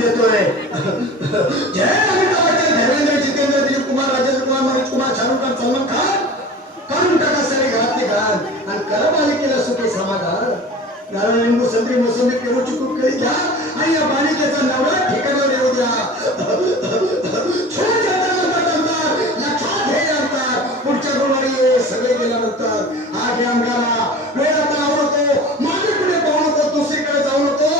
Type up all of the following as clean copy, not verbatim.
देतोय. जय अमिताभ बच्चन, धर्मेंद्र, जितेंद्र, दिलीप कुमार, राजेंद्र कुमार, मनोज कुमार, शाहरुख खान, सलमान खान करून टाका सगळे घरातले घरात आणि करा मालिकेला सुखे समाधान. नारळ, लिंबू, संत्री, मोसंबी, पेरू, चिकू, केळी घ्या आणि या बालिकेचा नवरा ठिकाणावर येऊ द्या. छोट्या अंतर लक्षात घे अंतर. पुढच्या गुरुवारी सगळे गेल्यानंतर आगे अंगाला वेळ आता आवडतो. मागे पुढे पाहू नको, दुसरीकडे जाऊ नको.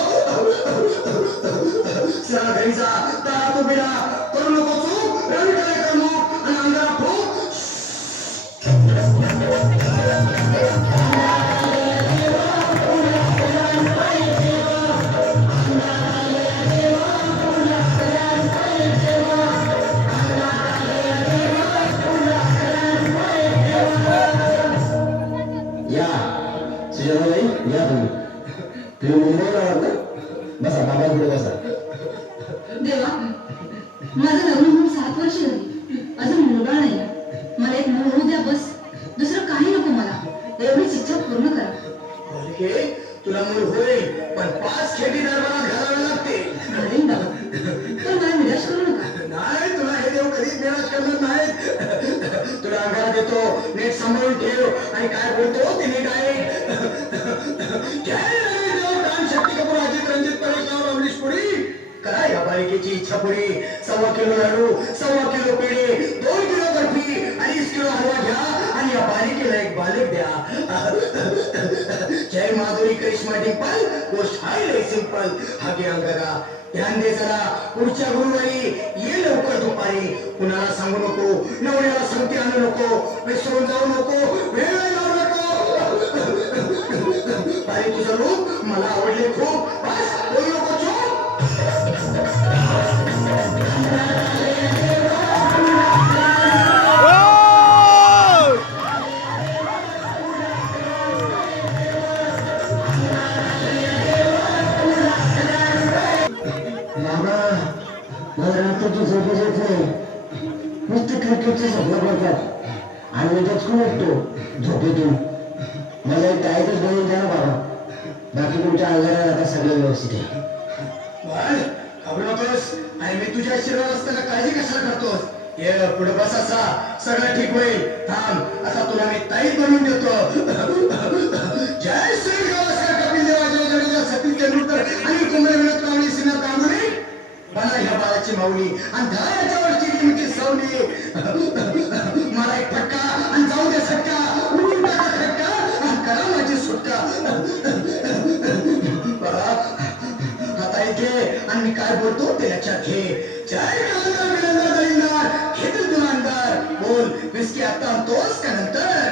सरळ घरी जा. त्या तू बिना करू नको चूक. रविकडे करू आणि अंगाला फूक. या तुम्ही मुंबईला आहात ना? बसा, बाबा पुढे बसा. देवा, माझं लग्न होऊन 7 वर्ष झाली, अजून मुलगा नाही. मला एक मूल होऊ द्या बस, दुसरं काही नको मला. एवढीच इच्छा पूर्ण करा. तुला मूल होईल, पण 5 खेटी दरबारात घालावे लागते. घालीन बाबा, पण मला निराश करू नका. नाही, तुला हे देव कधीच निराश करणार नाहीत. तुला अंगारा देतो, नीट सांभाळून ठेव आणि काय बोलतो ते नीट आहे. जय देव, कान शक्ती कपूर, अजित, रणजित, परेश राव, अमरीश पुरी करा या बालिकेची इच्छा पुरी. 1.25 किलो लाडू, 1.25 किलो पेढे, 2 किलो बर्फी, 2.5 किलो हलवा घ्या आणि या बालिकेला एक बालक द्या. जय माधुरी, करिश्मा, डिंपल, गोष्ट हाय सिंपल. हागे अंगारा ध्यान दे जरा. पुढच्या गुरुवारी ये लवकर दुपारी. कुणाला सांगू नको, नवऱ्याला सांगते आणू नको, विसरून जाऊ नको, वेळ लावू नको. अरे तुझं रूप मला आवडले खूप. बस बोलू नको चूप. आणि उद्याच कोण उठतो झोपेतून. मला एक टायटच बनवून द्या ना बाबा. बाकी तुमच्या अंगाला आता सगळं व्यवस्थित आहे. घाबरू नकोस. आणि मी तुझ्या शरीरात असताना काळजी कशाला करतोस? ये पुढे बस. असा सगळं ठीक होईल. थांब, आता तुला मी ताईत बनवून देतो. जय श्री गावस्कर, कपिल देव, अजय जडेजा, सतीश तेंडुलकर आणि कुंभे विनोद कांबळे, सिन्हा तांबुळे बना ह्या बाळाची माऊली आणि धरा याच्यावरची निमकी सवली. मला एक फटका आणि जाऊ दे सटका. उडून टाका खटका आणि करा माझी सुटका. आता इथे आणि मी काय बोलतो ते लक्षात घे. जय कांदा, विनंदा, दलिंदार, घेतील तुला अंधार. बोल, विस्की आता आणतोस का नंतर?